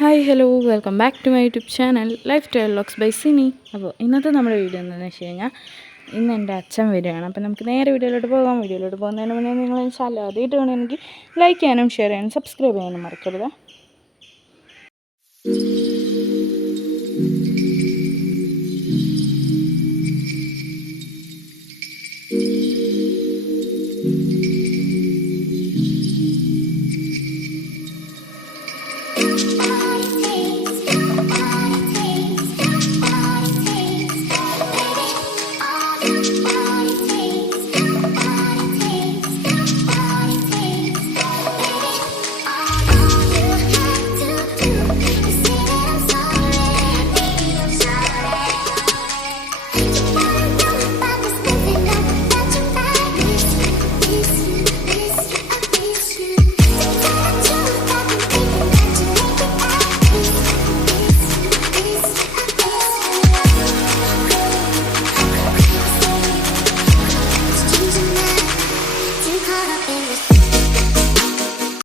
Hi hello welcome back to my YouTube channel life style vlogs by Sini. അപ്പോൾ ഇന്നത്തെ നമ്മുടെ video എന്താണെന്ന് വെച്ച് കഴിഞ്ഞാൽ ഇന്ന് എൻ്റെ അച്ഛൻ വരികയാണ്. അപ്പോൾ നമുക്ക് നേരെ വീഡിയോയിലോട്ട് പോകാം. വീഡിയോയിലോട്ട് പോകുന്നതിന് മുന്നേ നിങ്ങൾ ചാനൽ ആദ്യമായിട്ട് വേണമെങ്കിൽ ലൈക്ക് ചെയ്യാനും ഷെയർ ചെയ്യാനും സബ്സ്ക്രൈബ് ചെയ്യാനും മറക്കരുത്.